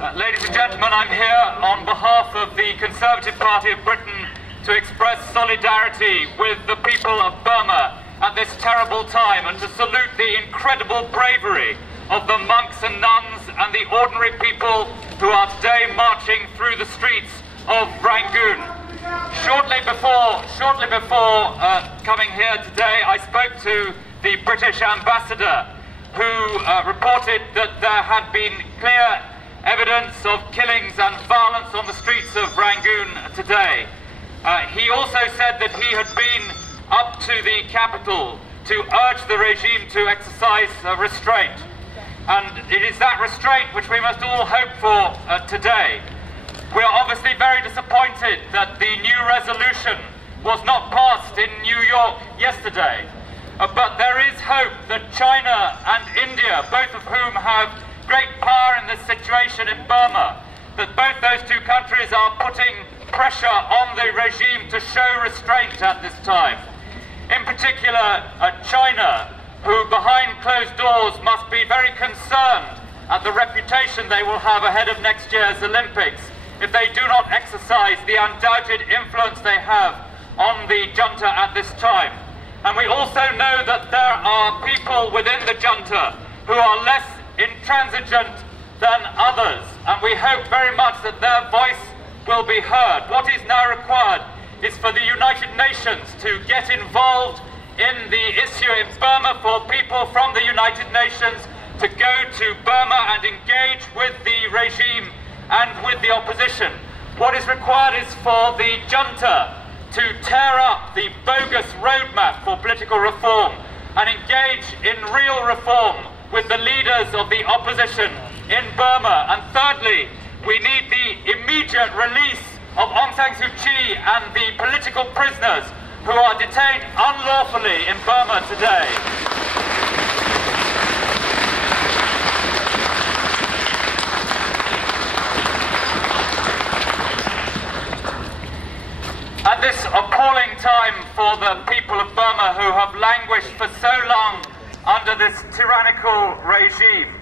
Ladies and gentlemen, I'm here on behalf of the Conservative Party of Britain to express solidarity with the people of Burma at this terrible time and to salute the incredible bravery of the monks and nuns and the ordinary people who are today marching through the streets of Rangoon. Shortly before coming here today, I spoke to the British ambassador who reported that there had been clear evidence of killings and violence on the streets of Rangoon today. He also said that he had been up to the capital to urge the regime to exercise restraint. And it is that restraint which we must all hope for today. We are obviously very disappointed that the new resolution was not passed in New York yesterday. But there is hope that China and India, both of whom have great power in this situation in Burma, that both those two countries are putting pressure on the regime to show restraint at this time. In particular, China, who behind closed doors must be very concerned at the reputation they will have ahead of next year's Olympics if they do not exercise the undoubted influence they have on the junta at this time. And we also know that there are people within the junta who are less intransigent than others, and we hope very much that their voice will be heard. What is now required is for the United Nations to get involved in the issue in Burma, for people from the United Nations to go to Burma and engage with the regime and with the opposition. What is required is for the junta to tear up the bogus roadmap for political reform and engage in real reform with the leaders of the opposition in Burma. And thirdly, we need the immediate release of Aung San Suu Kyi and the political prisoners who are detained unlawfully in Burma today. At this appalling time for the people of Burma who have languished for so long under this tyrannical regime,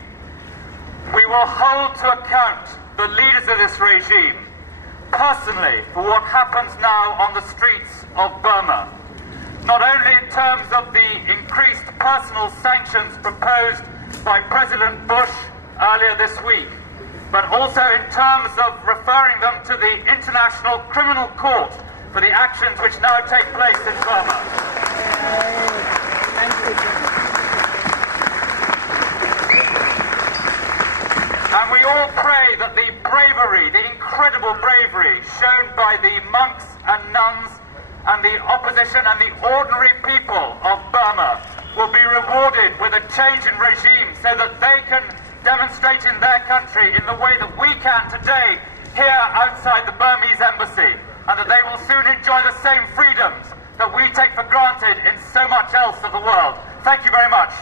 we will hold to account the leaders of this regime personally for what happens now on the streets of Burma, not only in terms of the increased personal sanctions proposed by President Bush earlier this week, but also in terms of referring them to the International Criminal Court for the actions which now take place in Burma. And we all pray that the bravery, the incredible bravery shown by the monks and nuns and the opposition and the ordinary people of Burma will be rewarded with a change in regime so that they can demonstrate in their country in the way that we can today here outside the Burmese Embassy, and that they will soon enjoy the same freedoms that we take for granted in so much else of the world. Thank you very much.